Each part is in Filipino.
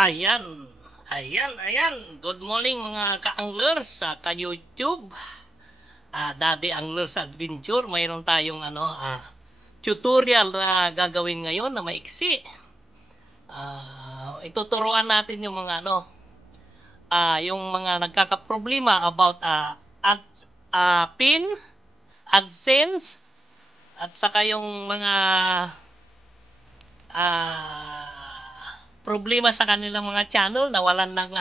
Ayan, ayan. Good morning mga ka-anglers sa ka-YouTube. Daddy Anglers Adventure. Mayroon tayong tutorial na gagawin ngayon na maiksi. Ituturuan natin yung mga yung mga nagkakaproblema about pin, AdSense, at saka yung mga problema sa kanilang mga channel, nawalan ng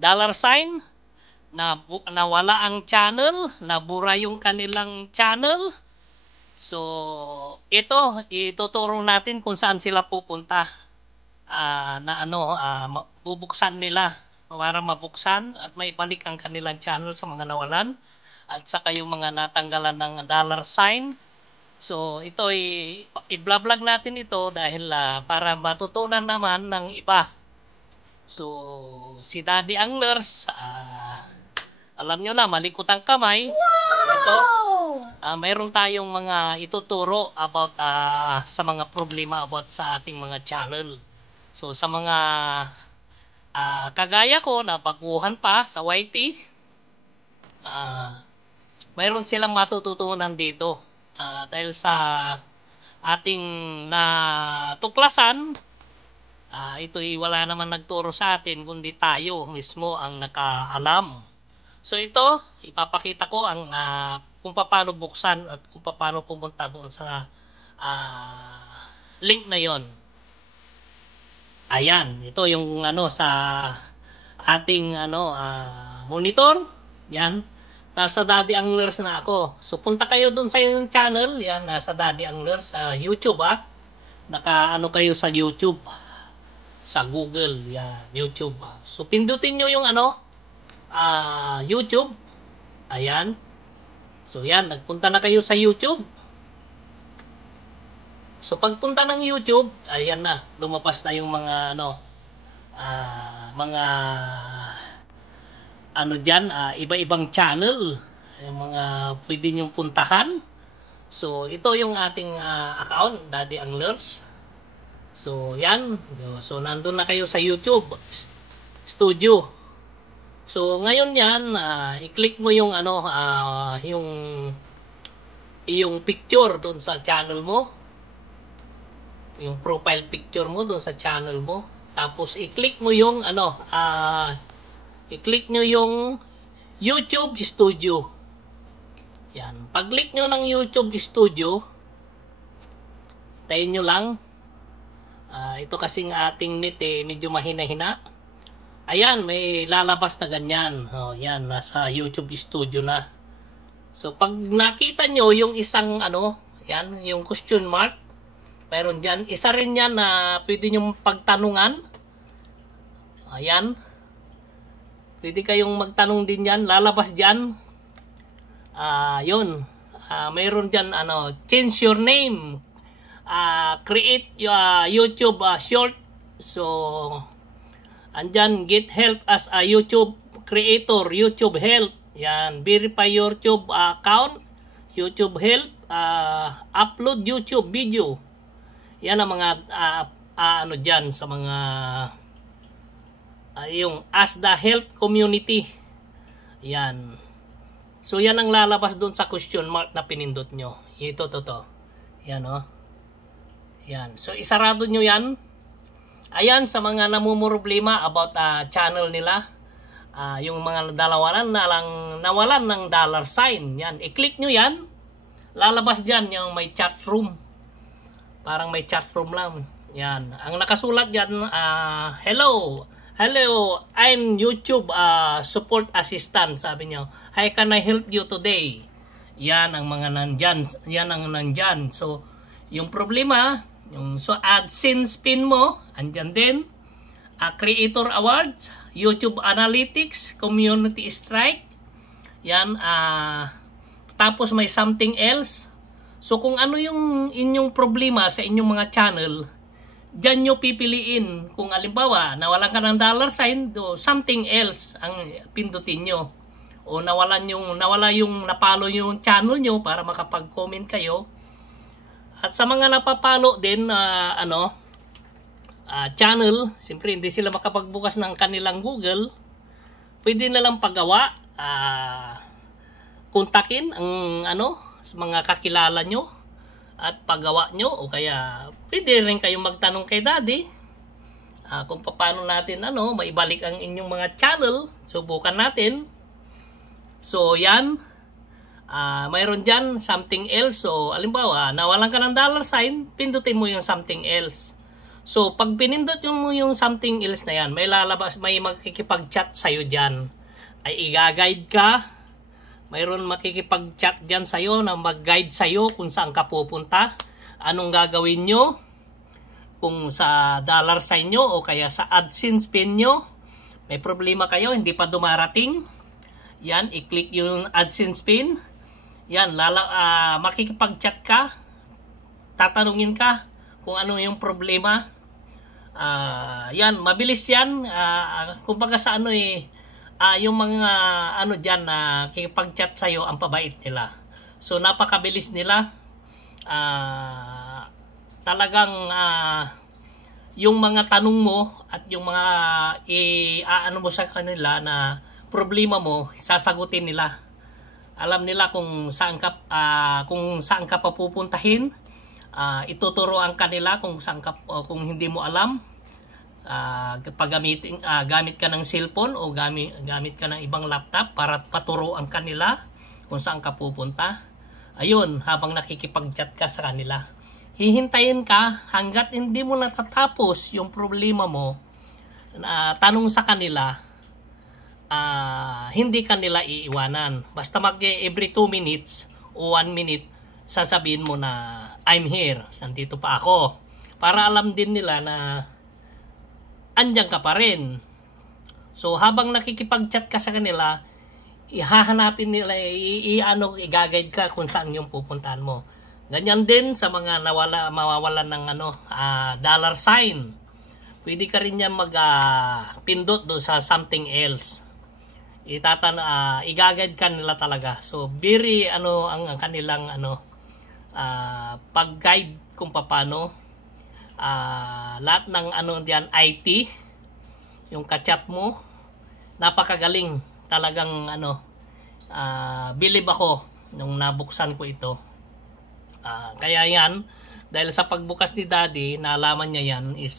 dollar sign, nawala ang channel, nabura yung kanilang channel. So ito ituturo natin kung saan sila pupunta, bubuksan nila para mabuksan at maibalik ang kanilang channel sa mga nawalan at saka yung mga natanggalan ng dollar sign. So ito i-vlog natin ito dahil para matutunan naman ng iba. So si Daddy Anglers, alam nyo na, malikot ang kamay. Ito, mayroon tayong mga ituturo about sa mga problema about sa ating mga channel. So sa mga kagaya ko na baguhan pa sa YT, mayroon silang matututunan dito. Dahil sa ating natuklasan, ito'y wala naman nagturo sa atin kundi tayo mismo ang nakaalam. So ito, ipapakita ko ang kung paano buksan at kung paano pumunta doon sa link na yon. Ayan, ito yung sa ating monitor. Yan. Nasa Daddy Anglers na ako. So punta kayo dun sa yung channel. Yan, nasa Daddy Anglers sa YouTube Naka kayo sa YouTube. Sa Google. Yan, YouTube. So pindutin nyo yung YouTube. Ayan. So yan, nagpunta na kayo sa YouTube. So pagpunta ng YouTube, ayan na, lumabas na yung mga dyan, iba-ibang channel, yung mga pwede nyong puntahan. So ito yung ating account, Daddy Anglers. So yan, so nandun na kayo sa YouTube Studio. So ngayon yan, i-click mo yung yung picture doon sa channel mo, yung profile picture mo doon sa channel mo. Tapos i-click mo yung i-click nyo yung YouTube Studio. Yan. Pag-click nyo ng YouTube Studio, tayo nyo lang. Ito kasing ating net medyo mahina-hina. Ayan, may lalabas na ganyan. Yan, nasa YouTube Studio na. So pag nakita nyo yung isang yan, yung question mark, mayroon dyan. Isa rin yan na pwede nyong pagtanungan. Ayan. Pwede kayong magtanong din yan. Lalabas dyan. Yun. Mayroon dyan, change your name. Create YouTube short. So, andyan, get help as a YouTube creator. YouTube help. Yan. Verify your YouTube account. YouTube help. Upload YouTube video. Yan ang mga dyan sa mga yung as the help community. Yan. So yan ang lalabas doon sa question mark na pinindot nyo. Ito to. Yan Yan. So isarado nyo yan. Ayan, sa mga namumroblema about channel nila. Yung mga nawalan ng dollar sign. Yan. I-click nyo yan. Lalabas dyan yung may chat room. Parang may chat room lang. Yan. Ang nakasulat dyan, hello, I'm YouTube support assistant. Sabi nyo, how can I help you today? Yan ang mga nandyan. Yan ang nandyan. So, yung problema, yung AdSense pin mo, andyan din. Creator Awards, YouTube Analytics, Community Strike. Yan. Tapos may something else. So kung ano yung inyong problema sa inyong mga channel, dyan nyo pipiliin. Kung alimbawa, nawalan ka ng dollar sign, something else ang pindutin nyo. O nawala yung napalo yung channel nyo para makapag-comment kayo. At sa mga napapalo din, channel, siyempre hindi sila makapagbukas ng kanilang Google, pwede na lang paggawa, kontakin ang mga kakilala nyo at paggawa nyo, o kaya pwede rin kayong magtanong kay Daddy kung paano natin maibalik ang inyong mga channel. Subukan natin. So yan, mayroon dyan something else. So alimbawa, nawalan ka ng $sign, pindutin mo yung something else. So pag pinindot mo yung something else na yan, may lalabas, may makikipag-chat sa'yo dyan. Ay i-guide ka. Mayroon makikipag-chat dyan sa'yo na mag-guide sa'yo kung saan ka pupunta, anong gagawin nyo, kung sa $sign nyo o kaya sa AdSense pin nyo. May problema kayo, hindi pa dumarating. Yan, i-click yung AdSense pin. Yan, makikipag-chat ka, tatanungin ka kung ano yung problema. Yan, mabilis yan. Kumbaga sa yung mga dyan na kikipag-chat sa'yo, ang pabait nila. So napakabilis nila. Talagang yung mga tanong mo at yung mga mo sa kanila na problema mo, sasagutin nila. Alam nila kung saan ka papupuntahin. Ituturoan ka nila kung kung hindi mo alam. Gamit ka ng cellphone o gamit ka ng ibang laptop para paturuan kanila kung saan ka pupunta. Ayun, habang nakikipag-chat ka sa kanila, hihintayin ka hanggat hindi mo natatapos yung problema mo. Tanong sa kanila, hindi kanila iiwanan. Basta every 2 minutes o 1 minute, sasabihin mo na I'm here, nandito pa ako, para alam din nila na andyan ka pa rin. So habang nakikipag-chat ka sa kanila, ihahanapin nila, i-guide ka kung saan yung pupuntahan mo. Ganyan din sa mga mawawalan ng $sign. Pwede ka rin yan pindot doon sa something else. I-guide ka nila talaga. So very ang kanilang pag-guide kung paano. Lahat ng diyan IT, yung ka-chat mo, napakagaling talagang believe ako nung nabuksan ko ito. Kaya yan, dahil sa pagbukas ni Daddy, nalaman niya yan, is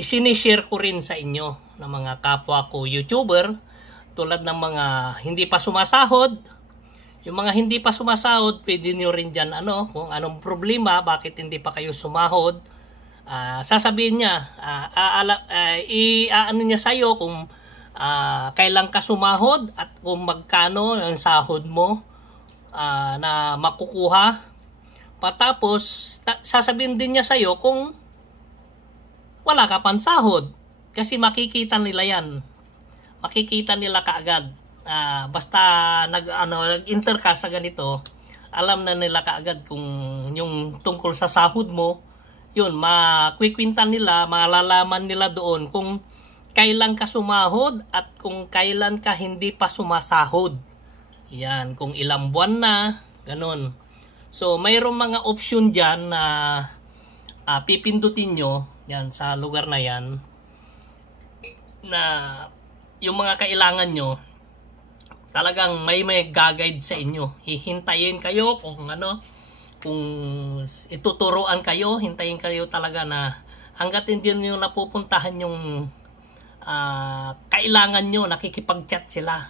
isinishare ko rin sa inyo ng mga kapwa ko YouTuber, tulad ng mga hindi pa sumasahod. Yung mga hindi pa sumasahod, pwede nyo rin dyan kung anong problema, bakit hindi pa kayo sumahod. Sasabihin niya, niya sa'yo kung kailan ka sumahod at kung magkano ang sahod mo na makukuha. Patapos, sasabihin din niya sa'yo kung wala ka pang sahod. Kasi makikita nila yan. Makikita nila kaagad. Basta nag-enter ka sa ganito, alam na nila kaagad kung yung tungkol sa sahod mo. Yun, makwikwintan nila, malalaman nila doon kung kailan ka sumahod at kung kailan ka hindi pa sumasahod. Yan, kung ilang buwan na, ganun. So, mayroong mga option dyan na pipindutin nyo, yan, sa lugar na yan, na yung mga kailangan nyo, talagang may guide sa inyo. Hihintayin kayo kung kung ituturuan kayo, hintayin kayo talaga na hanggat hindi nyo napupuntahan yung kailangan nyo, nakikipag-chat sila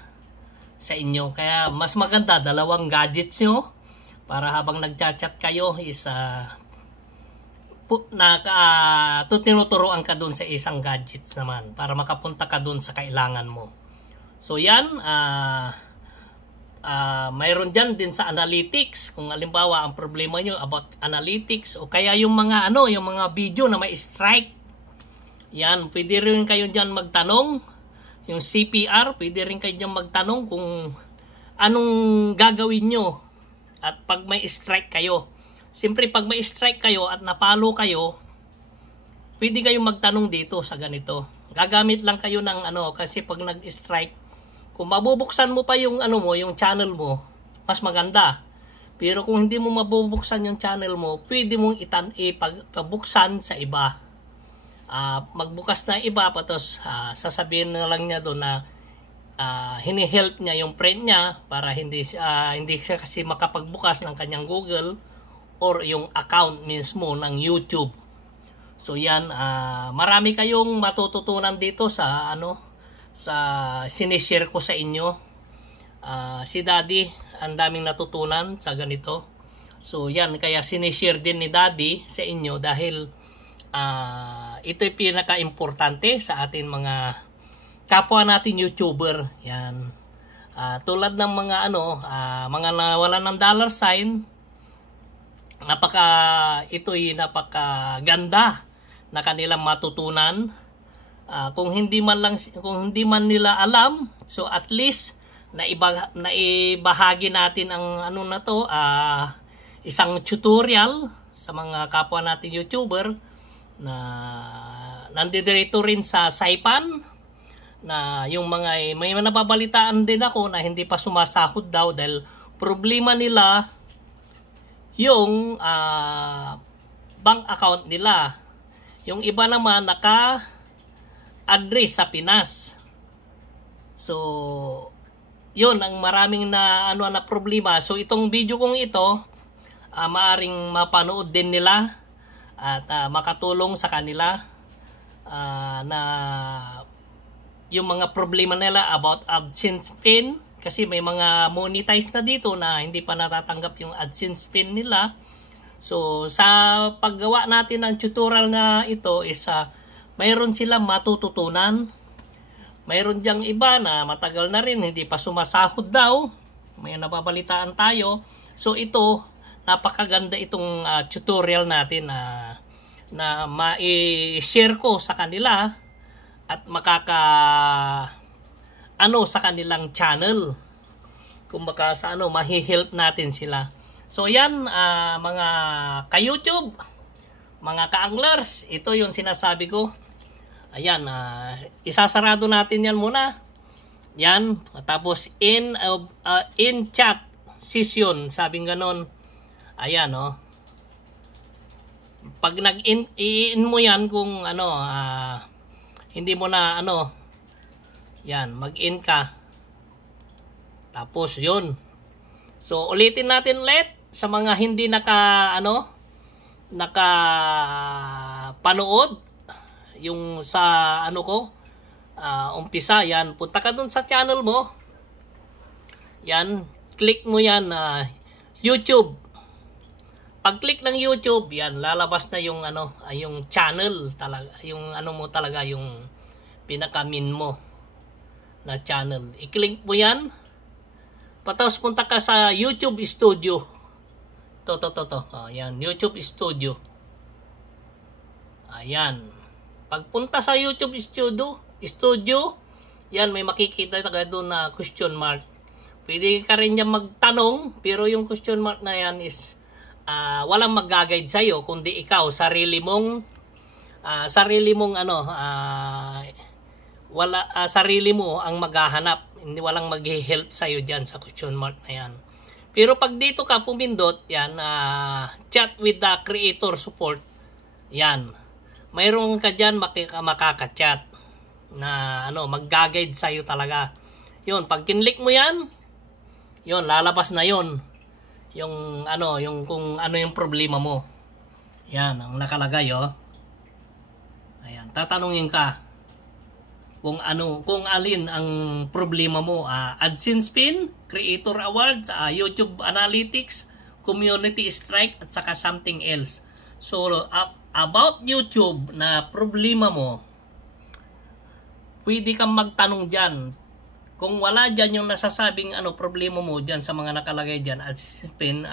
sa inyo. Kaya mas maganda, 2 gadgets nyo para habang nag-chat kayo is tinuturuan ka dun sa isang gadgets naman para makapunta ka dun sa kailangan mo. So yan, mayroon dyan din sa analytics. Kung halimbawa ang problema nyo about analytics o kaya yung mga yung mga video na may strike, yan, pwede rin kayo dyan magtanong. Yung CPR, pwede rin kayo dyan magtanong kung anong gagawin nyo at pag may strike kayo. Siyempre pag may strike kayo at napalo kayo, pwede kayong magtanong dito sa ganito. Gagamit lang kayo ng kasi pag nag-strike, kung mabubuksan mo pa yung yung channel mo, mas maganda. Pero kung hindi mo mabubuksan yung channel mo, pwede mong ipabuksan sa iba. magbukas na iba, patos sasabihin na lang niya doon na hini-help niya yung friend niya para hindi siya kasi makapagbukas ng kanyang Google or yung account mismo ng YouTube. So yan, marami kayong matututunan dito sa sinishare ko sa inyo. Si Daddy, ang daming natutunan sa ganito. So yan, kaya sinishare din ni Daddy sa inyo dahil ito'y pinaka-importante sa atin mga kapwa natin YouTuber. Yan. Tulad ng mga mga nawalan ng dollar sign, ito'y napakaganda na kanilang matutunan. Kung hindi man nila alam, so at least naibahagi natin ang isang tutorial sa mga kapwa natin YouTuber na nandito rin sa Saipan, na yung may nababalitaan din ako na hindi pa sumasahod daw dahil problema nila yung bank account nila. Yung iba naman naka-address sa Pinas. So yun ang maraming na problema. So itong video kong ito, maaring mapanood din nila at makatulong sa kanila na yung mga problema nila about AdSense pin, kasi may mga monetize na dito na hindi pa natatanggap yung AdSense pin nila. So sa paggawa natin ng tutorial na ito is mayroon silang matututunan. Mayroon diyang iba na matagal na rin hindi pa sumasahod daw, may nababalitaan tayo. So ito, napakaganda itong tutorial natin na ma-share ko sa kanila at sa kanilang channel. Kung baka mahi-help natin sila. So yan, mga ka-YouTube, mga ka-anglers, ito yung sinasabi ko. Ayan, isasarado natin yan muna. Yan, tapos in chat session, sabing ganon. Ayan, pag nag-in mo yan kung hindi mo na yan, mag-in ka. Tapos yun. So ulitin natin ulit sa mga hindi panood yung sa umpisa. Yan, punta ka dun sa channel mo. Yan, click mo yan YouTube. Pag click ng YouTube, yan, lalabas na yung yung channel talaga, yung mo talaga, yung pinaka-min mo na channel. I-click mo yan. Patapos punta ka sa YouTube Studio. Yan, YouTube Studio. Ayan. Pagpunta sa YouTube Studio, yan, may makikita ka doon na question mark. Pwede ka rin yan magtanong, pero yung question mark na yan is walang mag-guide sa'yo, kundi ikaw, sarili mong sarili mo ang maghahanap. Hindi, walang mag-help sa'yo dyan sa question mark na yan. Pero pag dito ka pumindot, yan, chat with the creator support, yan, mayroon ka dyan makaka-chat na mag-guide sa'yo talaga. Yun, pag kinlik mo yan, yun, lalabas na yun. Yung kung yung problema mo. Yan, ang nakalagay, Ayan, tatanungin ka kung alin ang problema mo. AdSense pin, Creator Awards, YouTube Analytics, Community Strike, at saka something else. So, about YouTube na problema mo, pwede kang magtanong dyan. Kung wala dyan yung nasasabing problema mo dyan sa mga nakalagay dyan, AdSense pin,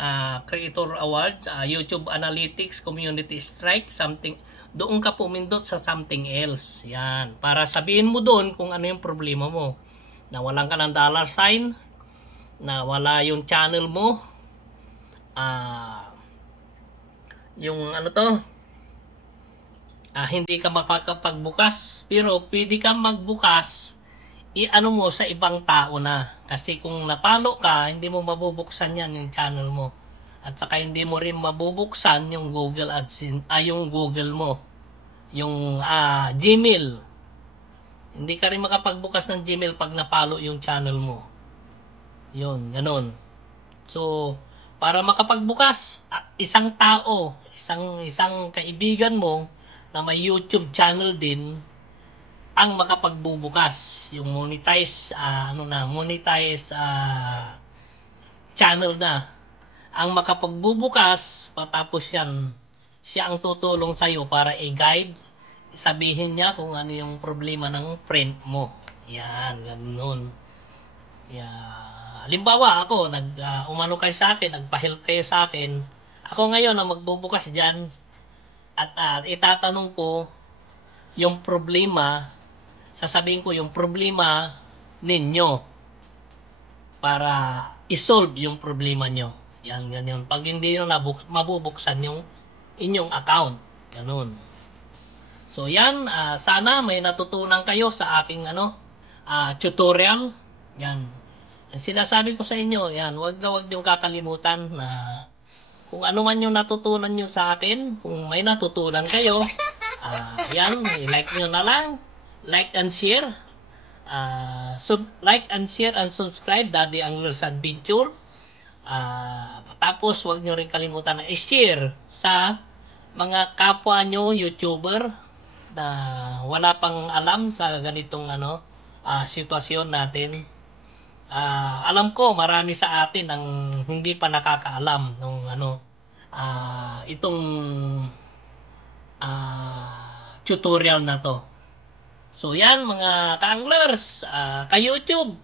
Creator Awards, YouTube Analytics, Community Strike, something, doon ka pumindot sa something else. Yan. Para sabihin mo doon kung ano yung problema mo. Nawalan ka ng dollar sign, nawala yung channel mo, yung hindi ka makakapagbukas, pero pwede kang magbukas, mo sa ibang tao na. Kasi kung napalo ka, hindi mo mabubuksan yan yung channel mo. At saka hindi mo rin mabubuksan yung Google AdSense, yung Google mo. yung Gmail. Hindi ka rin makapagbukas ng Gmail pag napalo yung channel mo. Yun, ganun. So, para makapagbukas, isang tao, isang kaibigan mo na may YouTube channel din ang makapagbubukas. Yung monetize channel na. Ang makapagbubukas, patapos yan, siya ang tutulong sa'yo para i-guide, sabihin niya kung ano yung problema ng friend mo. Yan, ganun. Halimbawa ako, umano kayo sa akin, nagpa-help kayo sa akin. Ako ngayon ang magbubukas dyan at itatanong ko yung problema, sasabihin ko yung problema ninyo para isolve yung problema nyo. Yan, ganyan. Pag hindi nyo mabubuksan yung inyong account. Ganun. So yan, sana may natutunan kayo sa aking tutorial. Yan. Ang sinasabi ko sa inyo, yan, wag niyong kakalimutan na kung ano man yung natutunan nyo sa akin, kung may natutunan kayo, yan, i-like nyo na lang. Like and share. Like and share and subscribe, Daddy Angler's Adventure. Tapos, wag nyo rin kalimutan na i-share sa mga kapwa nyo YouTuber na wala pang alam sa ganitong sitwasyon natin. Alam ko marami sa atin ang hindi pa nakakaalam ng itong tutorial na to. So yan mga ka-anglers, ka-YouTube,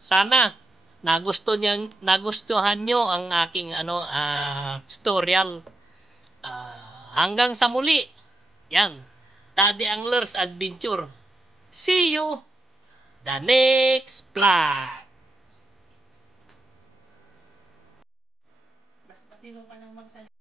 sana nagustuhan nyo ang aking tutorial. Hanggang sa muli. Yan. Daddy Angler's Adventure. See you the next vlog. Mas matino pa nang magsalita.